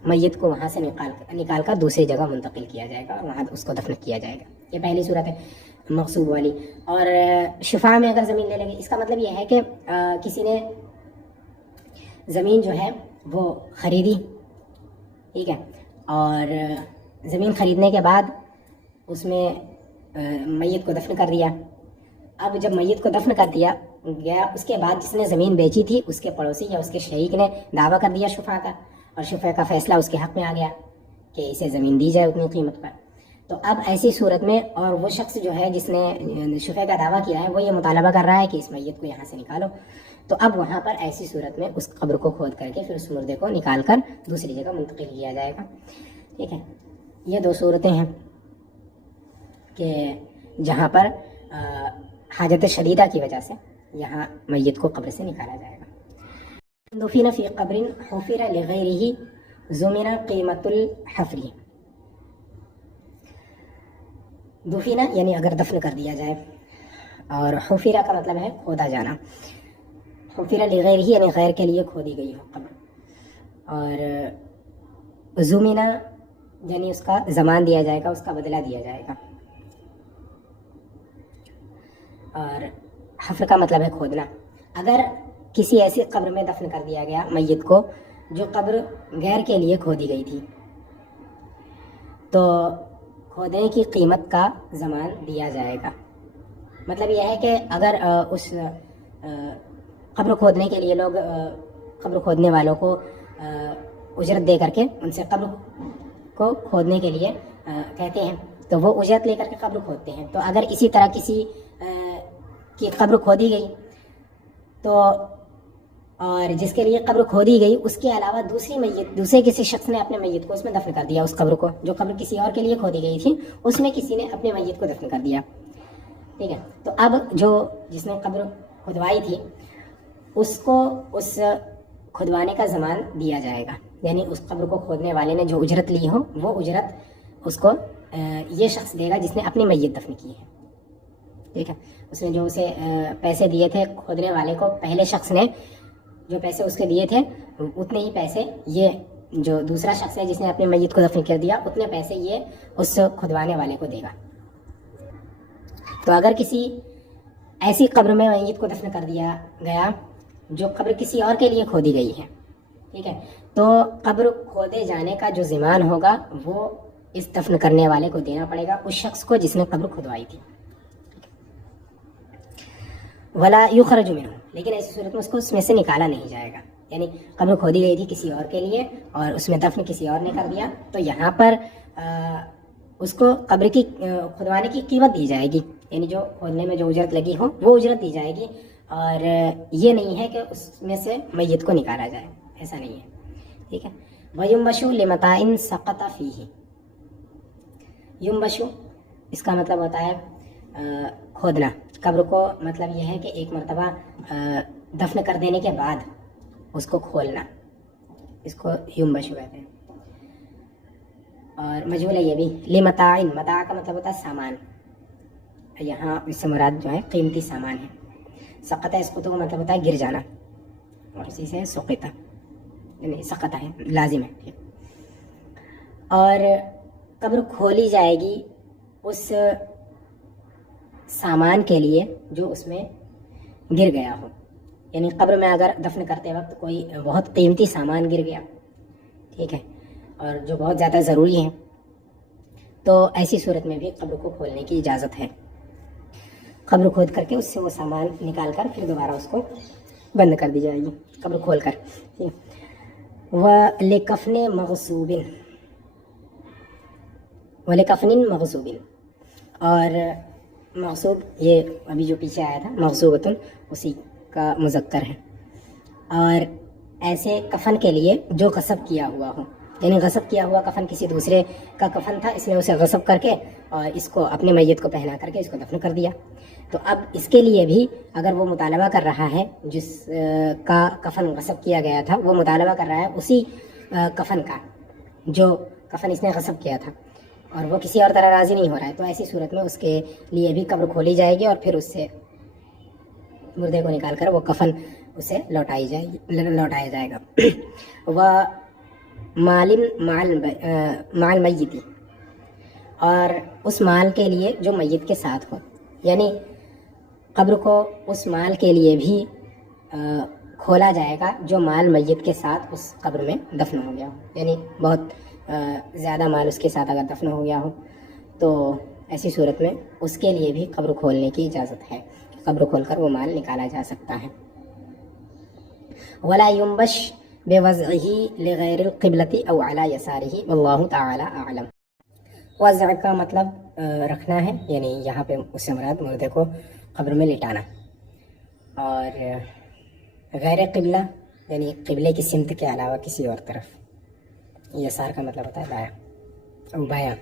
میت کو وہاں سے نکال کر دوسری جگہ منتقل کیا جائے گا اور وہاں اس کو دفن کیا جائے گا. یہ پہلی صورت ہے مغصوب والی. اور شفاع میں اگر زمین لے لیں گے، اس کا مطلب یہ ہے کہ کسی نے زمین جو ہے وہ خریدی، ٹھیک ہے، اور زمین خریدنے کے بعد اس میں میت کو دفن کر دیا. اب جب میت کو دفن کر دیا گیا اس کے بعد جس نے زمین بیچی تھی اس کے پڑوسی یا اس کے شریک نے دعویٰ کر دیا شفاع کا، اور شفاع کا فیصلہ اس کے حق میں آ گیا کہ اسے زمین دی جائے اتنی قیمت پر. تو اب ایسی صورت میں اور وہ شخص جو ہے جس نے شفاع کا دعویٰ کیا ہے وہ یہ مطالبہ کر رہا ہے کہ اس میت کو یہاں سے نکالو، تو اب وہاں پر ایسی صورت میں اس قبر کو کھود کر کے پھر اس مردے کو نکال کر دوسری جگہ منتقل کیا جائے گا. ٹھیک ہے، یہ دو صورتیں ہیں کہ جہاں پر حاجت شدیدہ کی وجہ سے یہاں میت کو قبر سے نکالا جائے گا. دفن فی قبر حفر لغیرہ ضمن قیمت الحفر. دفن یعنی اگر دفن کر دیا جائے، اور حفرہ کا مطلب ہے کھودا جانا. حفر لغیرہ یعنی غیر کے لیے کھودی گئی ہو قبر، اور ضمن یعنی اس کا زمان دیا جائے گا، اس کا بدلہ دیا جائے گا. اور حفر کا مطلب ہے کھودنا. اگر کسی ایسی قبر میں دفن کر دیا گیا میت کو جو قبر غیر کے لیے کھودی گئی تھی تو کھودنے کی قیمت کا زمان دیا جائے گا. مطلب یہ ہے کہ اگر اس قبر کھودنے کے لیے لوگ قبر کھودنے والوں کو اجرت دے کر کے ان سے قبر کو کھودنے کے لیے کہتے ہیں تو وہ اجرت لے کر کے قبر کھودتے ہیں. تو اگر اسی طرح کسی کی قبر کھودی گئی تو اور جس کے لیے قبر کھودی گئی اس کے علاوہ دوسرے کسی شخص نے اپنے میت کو اس میں دفن کر دیا, اس قبر کو, جو قبر کسی اور کے لیے کھودی گئی تھی اس میں کسی نے اپنے میت کو دفن کر دیا. ٹھیک ہے, تو اب جس نے قبر کھدوائی تھی اس کو اس کھدوانے کا ضمان دیا جائے گا, یعنی اس قبر کو کھودنے والے نے جو اجرت لی ہو وہ اجرت اس کو یہ شخص دے گا جس نے اپنی میت دفن کی ہے. ٹھیک ہے, اس نے جو اسے پیسے دیے تھے کھودنے والے کو, پہلے شخص نے جو پیسے اس کے دیے تھے اتنے ہی پیسے یہ جو دوسرا شخص ہے جس نے اپنے میت کو دفن کر دیا اتنے پیسے یہ اس کھدوانے والے کو دے گا. تو اگر کسی ایسی قبر میں میت کو دفن کر دیا گیا جو قبر کسی اور کے لیے کھودی گئی ہے, ٹھیک ہے, تو قبر کھودے جانے کا جو ضمان ہوگا وہ اس دفن کرنے والے کو دینا پڑے گا, اس شخص کو جس نے قبر کھدوائی تھی. ولا یخرج منہ, لیکن ایسی صورت میں اس میں سے نکالا نہیں جائے گا. یعنی قبر کھودی گئی تھی کسی اور کے لیے اور اس میں دفن کسی اور نے کر دیا, تو یہاں پر اس کو قبر کی کھدوانے کی قیمت دی جائے گی, یعنی جو کھودنے میں جو اجرت لگی ہو وہ اجرت دی جائے گی, اور یہ نہیں ہے کہ اس میں سے میت کو نکالا جائے, ایسا نہیں ہے. ٹھیک ہے, وَيُنبَشُ لِمَتَاعٍ سَقَطَ فِيهِ. يُنبَشُ اس کا مطلب ہوتا ہے کھودنا. قبر کو مطلب یہ ہے کہ ایک مرتبہ دفن کر دینے کے بعد اس کو کھولنا, اس کو يُنبَشُ کہتے ہیں. اور مجہول ہے یہ بھی. لِمَتَاعٍ, متاع کا مطلب ہوتا ہے سامان, یہاں اس سے مراد جو ہے قیمتی سامان ہے. سقط اسقط کا مطلب ہوتا ہے گر جانا, اور اسی سے سقطہ یعنی سقط ہے, لازم ہے. اور قبر کھولی جائے گی اس سامان کے لیے جو اس میں گر گیا ہو, یعنی قبر میں اگر دفن کرتے وقت کوئی بہت قیمتی سامان گر گیا, ٹھیک ہے, اور جو بہت زیادہ ضروری ہے, تو ایسی صورت میں بھی قبر کو کھولنے کی اجازت ہے. قبر کھود کر کے اس سے وہ سامان نکال کر پھر دوبارہ اس کو بند کر دی جائے گی قبر کھول کر. وَلِكَفْنِ مَغْصُوبٍ, وَلِكَفْنٍ مَغْصُوبٍ, اور مغصوب یہ ابھی جو پیچھے آیا تھا مغصوبۃ اسی کا مذکر ہے. اور ایسے کفن کے لیے جو غصب کیا ہوا ہو, یعنی غصب کیا ہوا کفن کسی دوسرے کا کفن تھا, اس نے اسے غصب کر کے اور اس کو اپنے میت کو پہنا کر کے اس کو دفن کر دیا. تو اب اس کے لیے بھی اگر وہ مطالبہ کر رہا ہے جس کا کفن غصب کیا گیا تھا, وہ مطالبہ کر رہا ہے اسی کفن کا جو کفن اس نے غصب کیا تھا, اور وہ کسی اور طرح راضی نہیں ہو رہا ہے, تو ایسی صورت میں اس کے لیے بھی قبر کھولی جائے گی اور پھر اس سے مردے کو نکال کر وہ کفن اسے لوٹایا جائے گا. وہ مال میتی, اور اس مال کے لیے جو میت کے ساتھ ہو, یعنی قبر کو اس مال کے لیے بھی کھولا جائے گا جو مال میت کے ساتھ اس قبر میں دفن ہو گیا ہو, یعنی بہت زیادہ مال اس کے ساتھ اگر دفن ہو گیا ہو تو ایسی صورت میں اس کے لیے بھی قبر کھولنے کی اجازت ہے, قبر کھول کر وہ مال نکالا جا سکتا ہے. ولا ينبش بوضعه لغیر القبلۃ او علی یسارہ واللہ تعالی اعلم. وضع کا مطلب رکھنا ہے, یعنی یہاں پہ اس سے مراد مردے کو قبر میں لٹانا, اور غیر قبلہ یعنی قبلے کی سمت کے علاوہ کسی اور طرف. یسار کا مطلب ہوتا ہے دایاں او بایاں.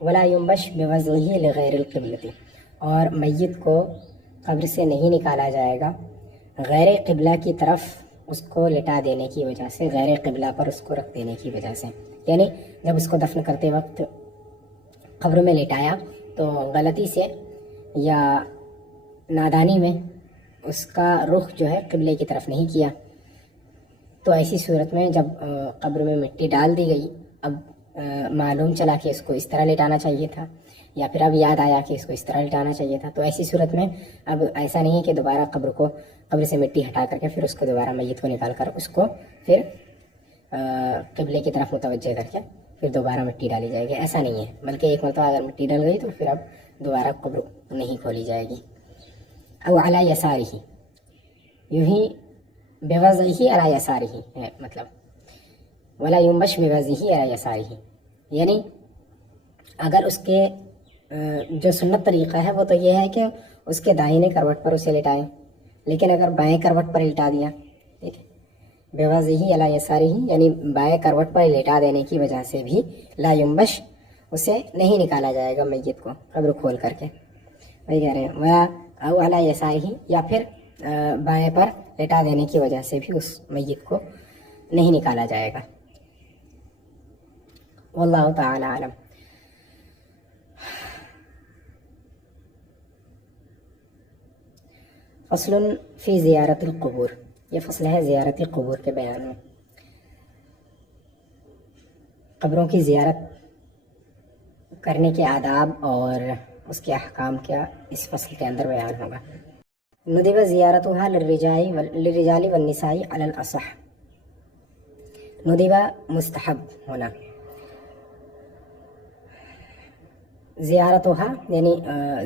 ولا ينبش بوضعه لغیر القبلۃ, اور میت کو قبر سے نہیں نکالا جائے گا غیر قبلہ کی طرف اس کو لٹا دینے کی وجہ سے, غیر قبلہ پر اس کو رکھ دینے کی وجہ سے. یعنی جب اس کو دفن کرتے وقت قبر میں لٹایا تو غلطی سے یا نادانی میں اس کا رخ جو ہے قبلے کی طرف نہیں کیا, تو ایسی صورت میں جب قبر میں مٹی ڈال دی گئی, اب معلوم چلا کہ اس کو اس طرح لٹانا چاہیے تھا, یا پھر اب یاد آیا کہ اس کو اس طرح لٹانا چاہیے تھا, تو ایسی صورت میں اب ایسا نہیں ہے کہ دوبارہ قبر سے مٹی ہٹا کر کے پھر اس کو دوبارہ میت کو نکال کر اس کو پھر قبلے کی طرف متوجہ کر کے پھر دوبارہ مٹی ڈالی جائے گی, ایسا نہیں ہے. بلکہ ایک مرتبہ اگر مٹی ڈل گئی تو پھر اب دوبارہ قبر نہیں کھولی جائے گی. او علی یسارہ, یوں ہی بوضعہ علی یسارہ ہے مطلب, ولا ينبش بوجهه على يساره، یعنی اگر اس کے جو سنت طریقہ ہے وہ تو یہ ہے کہ اس کے دائیں کروٹ پر اسے لٹائیں، لیکن اگر بائیں کروٹ پر لٹا دیا، ٹھیک ہے، بوجهه على يساره یعنی بائیں کروٹ پر لٹا دینے کی وجہ سے بھی لا ينبش اسے نہیں نکالا جائے گا میت کو قبر کھول کر کے، وہی کہہ رہے ہیں ولا او علی یسارہ، یا پھر بائیں پر لٹا دینے کی وجہ سے بھی اس میت کو نہیں نکالا جائے گا۔ واللہ تعالی عالم۔ فصل فی زیارت القبور، یہ فصل ہے زیارت قبور کے بیان میں، قبروں کی زیارت کرنے کے آداب اور اس کے احکام کیا اس فصل کے اندر بیان ہوگا۔ ندب زیارتها للرجال والنساء علی الاصح، ندب مستحب ہونا، زیارتها یعنی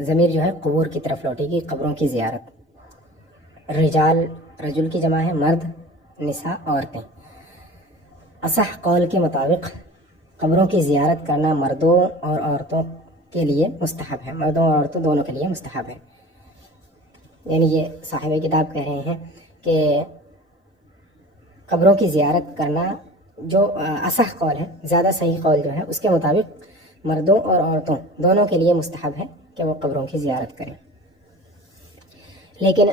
ضمیر جو ہے قبور کی طرف لوٹے گی، قبروں کی زیارت، رجال رجل کی جمع ہے، مرد، نساء عورتیں، اصح قول کے مطابق قبروں کی زیارت کرنا مردوں اور عورتوں کے لیے مستحب ہے، مردوں اور عورتوں دونوں کے لیے مستحب ہے، یعنی یہ صاحب کتاب کہہ رہے ہیں کہ قبروں کی زیارت کرنا جو اصح قول ہے، زیادہ صحیح قول جو ہے اس کے مطابق مردوں اور عورتوں دونوں کے لیے مستحب ہے کہ وہ قبروں کی زیارت کریں، لیکن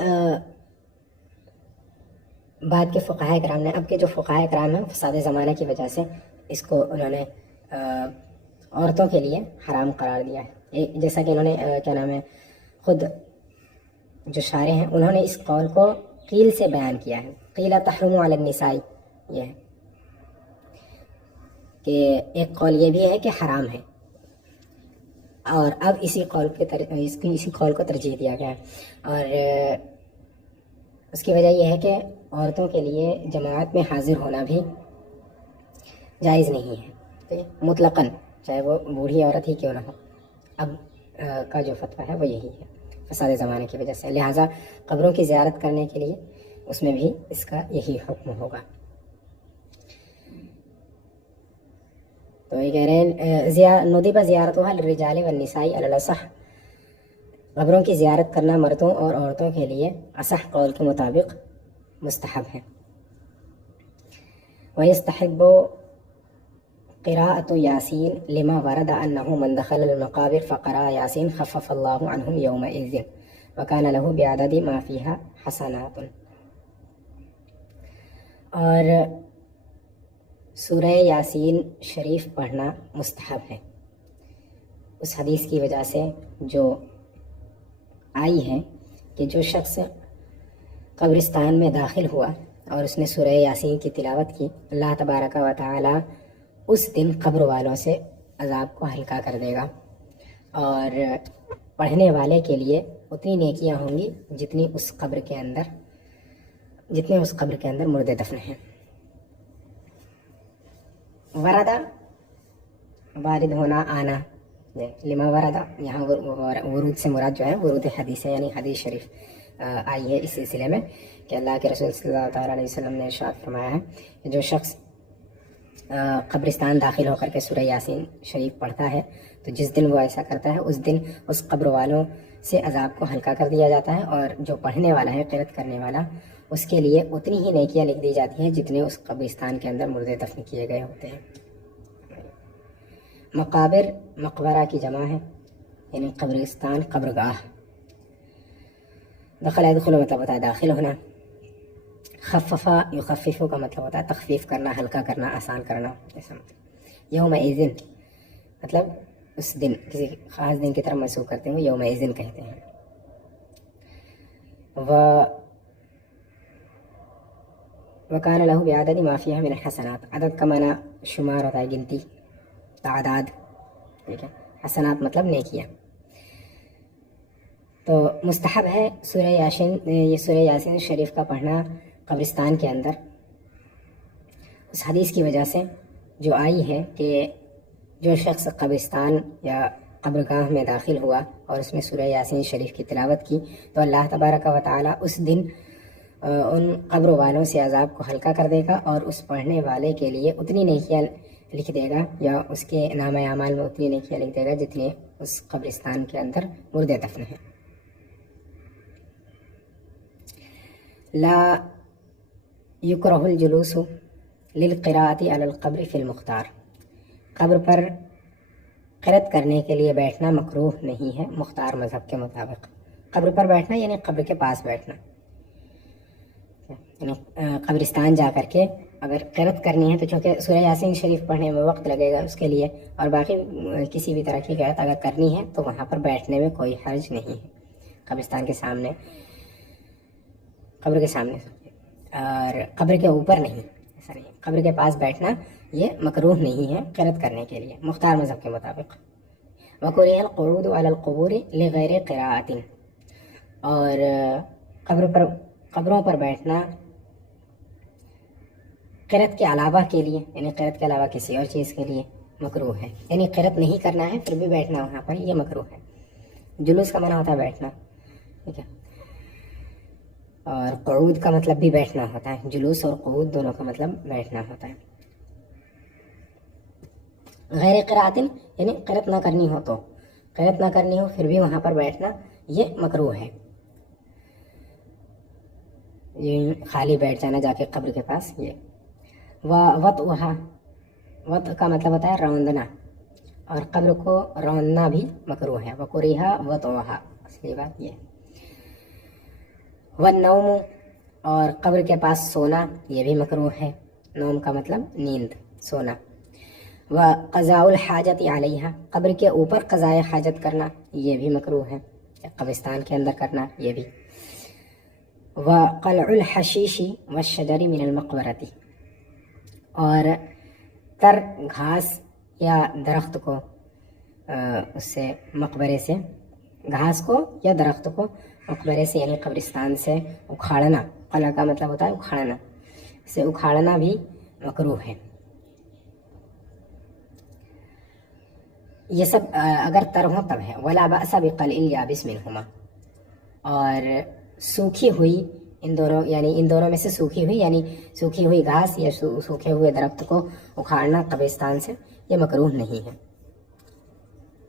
بعد کے فقہاء کرام نے، اب کے جو فقہاء کرام ہیں فساد زمانہ کی وجہ سے اس کو انہوں نے عورتوں کے لیے حرام قرار دیا ہے، جیسا کہ انہوں نے کیا نام ہے خود جو شارح ہیں انہوں نے اس قول کو قیل سے بیان کیا ہے، قیل تحرم علی النساء، یہ ہے کہ ایک قول یہ بھی ہے کہ حرام ہے، اور اب اسی قول کو ترجیح دیا گیا ہے، اور اس کی وجہ یہ ہے کہ عورتوں کے لیے جماعت میں حاضر ہونا بھی جائز نہیں ہے، مطلقاً چاہے وہ بوڑھی عورت ہی کیوں نہ ہو، اب کا جو فتویٰ ہے وہ یہی ہے فساد زمانے کی وجہ سے، لہٰذا قبروں کی زیارت کرنے کے لیے اس میں بھی اس کا یہی حکم ہوگا۔ تو یہ کہہ رہے ہیں ندب زیارتها للرجال والنساء علی الاصح، قبروں کی زیارت کرنا مردوں اور عورتوں کے لیے اصح قول کے مطابق مستحب ہے۔ ويستحب قراءة ياسين لما ورد أنه من دخل المقابر فقرأ ياسين خفف الله عنهم يومئذ وكان له بعدد ما فيها حسنات، اور سورہ یاسین شریف پڑھنا مستحب ہے اس حدیث کی وجہ سے جو آئی ہے کہ جو شخص قبرستان میں داخل ہوا اور اس نے سورہ یاسین کی تلاوت کی، اللہ تبارک و تعالی اس دن قبر والوں سے عذاب کو ہلکا کر دے گا، اور پڑھنے والے کے لیے اتنی نیکیاں ہوں گی جتنے اس قبر کے اندر مردے دفن ہیں۔ وردہ وارد ہونا، آنا، لما وردہ یہاں ورود سے مراد جو ہے ورود حدیث ہے، یعنی حدیث شریف آئی ہے اس سلسلے میں کہ اللہ کے رسول صلی اللہ تعالیٰ علیہ وسلم نے ارشاد فرمایا ہے کہ جو شخص قبرستان داخل ہو کر کے سورہ یاسین شریف پڑھتا ہے تو جس دن وہ ایسا کرتا ہے اس دن اس قبر والوں سے عذاب کو ہلکا کر دیا جاتا ہے، اور جو پڑھنے والا ہے، قرأت کرنے والا، اس کے لیے اتنی ہی نیکیاں لکھ دی جاتی ہیں جتنے اس قبرستان کے اندر مردے دفن کیے گئے ہوتے ہیں۔ مقابر مقبرہ کی جمع ہے، یعنی قبرستان قبرگاہ، دخل يدخل مطلب ہوتا ہے داخل ہونا، خففا یخففو کا مطلب ہوتا ہے تخفیف کرنا، ہلکا کرنا، آسان کرنا، ایسا مطلب۔ یوم ایذن مطلب اس دن، کسی خاص دن کی طرف منسوخ کرتے ہیں، یوم ایذن کہتے ہیں۔ وکان لہ بعدد ما فیہا من الحسنات، عدد کا معنی شمار ہوتا ہے، گنتی، تعداد، ٹھیک ہے، حسنات مطلب نیکیاں۔ تو مستحب ہے سورہ یاسین شریف کا پڑھنا قبرستان کے اندر، اس حدیث کی وجہ سے جو آئی ہے کہ جو شخص قبرستان یا قبرگاہ میں داخل ہوا اور اس میں سورہ یاسین شریف کی تلاوت کی تو اللہ تبارک و تعالی اس دن ان قبروں والوں سے عذاب کو ہلکا کر دے گا اور اس پڑھنے والے کے لیے اتنی نیکیاں لکھ دے گا یا اس کے نامہ اعمال میں اتنی نیکیاں لکھ دے گا جتنے اس قبرستان کے اندر مردے دفن ہیں. لا یکرہ الجلوس للقراءۃ علی القبر فی المختار. قبر پر قرأت کرنے کے لیے بیٹھنا مکروہ نہیں ہے مختار مذہب کے مطابق. قبر پر بیٹھنا یعنی قبر کے پاس بیٹھنا، یعنی قبرستان جا کر کے اگر قرأت کرنی ہے تو چونکہ سورہ یاسین شریف پڑھنے میں وقت لگے گا اس کے لیے، اور باقی کسی بھی طرح کی قرأت اگر کرنی ہے تو وہاں پر بیٹھنے میں کوئی حرج نہیں ہے. قبرستان کے سامنے، قبر کے سامنے، اور قبر کے اوپر نہیں، ایسا نہیں. قبر کے پاس بیٹھنا یہ مکروہ نہیں ہے قرأت کرنے کے لیے مختار مذہب کے مطابق. وَكُرِهَ الْقُعُودُ عَلَى الْقُبُورِ لِغَيْرِ قِرَاءَةٍ. اور قبروں پر بیٹھنا قرأت کے علاوہ کے لیے، یعنی قرأت کے علاوہ کسی اور چیز کے لیے مکروہ ہے. یعنی قرأت نہیں کرنا ہے پھر بھی بیٹھنا وہاں پر، یہ مکروہ ہے. جلوس کا معنی ہوتا ہے بیٹھنا، ٹھیک ہے، اور قعود کا مطلب بھی بیٹھنا ہوتا ہے. جلوس اور قعود دونوں کا مطلب بیٹھنا ہوتا ہے. غیر قرأت یعنی قرأت نہ کرنی ہو، تو قرأت نہ کرنی ہو پھر بھی وہاں پر بیٹھنا یہ مکروہ ہے. یہ خالی بیٹھ جانا جا کے قبر کے پاس، یہ. وَوَطْءُهَا، وط کا مطلب ہوتا ہے روندنا، اور قبر کو روندنا بھی مکروہ ہے. وَكُرِهَ وَطْءُهَا، اصلی بات یہ. وَالنَّوْمُ، اور قبر کے پاس سونا یہ بھی مکروہ ہے. نوم کا مطلب نیند، سونا. وَقَضَاءُ الْحَاجَةِ عَلَيْهَا، قبر کے اوپر قضاء حاجت کرنا یہ بھی مکروہ ہے، قبرستان کے اندر کرنا یہ بھی. وَقَلْعُ الْحَشِيشِ وَالشَّجَرِ مِنَ الْمَقْبَرَةِ، اور تر گھاس یا درخت کو اس سے مقبرے سے، گھاس کو یا درخت کو مقبرے سے یعنی قبرستان سے اکھاڑنا. قلع کا مطلب ہوتا ہے اکھاڑنا، اسے اکھاڑنا بھی مکروہ ہے. یہ سب اگر تر ہو تب ہے. وَلَا بَأْسَ بِقَلْعِ الْيَابِسِ مِنْهُمَا، اور سوکھی ہوئی ان دونوں میں سے سوکھی ہوئی گھاس یا سوکھے ہوئے درخت کو اکھاڑنا قبرستان سے یہ مکروہ نہیں ہے.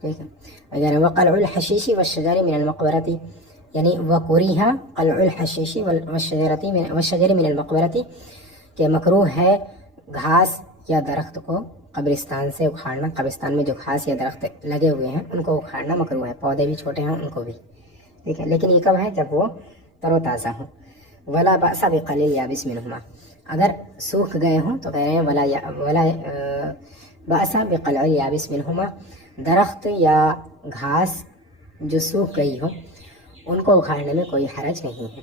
ٹھیک ہے. اگر وَقَلْعُ الْحَشِيشِ وَالشَّجَرِ مِنَ الْمَقْبَرَةِ، یعنی وَكُرِهَ قَلْعُ الْحَشِيشِ وَالشَّجَرِ مِنَ الْمَقْبَرَةِ، کہ مکروہ ہے گھاس یا درخت کو قبرستان سے اکھاڑنا. قبرستان میں جو گھاس یا درخت لگے ہوئے ہیں ان کو اکھاڑنا مکروہ ہے، پودے بھی چھوٹے ہیں ان کو بھی، ٹھیک ہے. لیکن یہ کب ہے؟ جب وہ تر و تازہ ہوں. وَلَا بَأْسَ بِقَلْعِ الْيَابِسِ مِنْهُمَا، اگر سوکھ گئے ہوں تو کہہ رہے ہیں وَلَا بَأْسَ بِقَلْعِ الْيَابِسِ مِنْهُمَا، درخت یا گھاس جو سوکھ گئی ہو ان کو اکھاڑنے میں کوئی حرج نہیں ہے.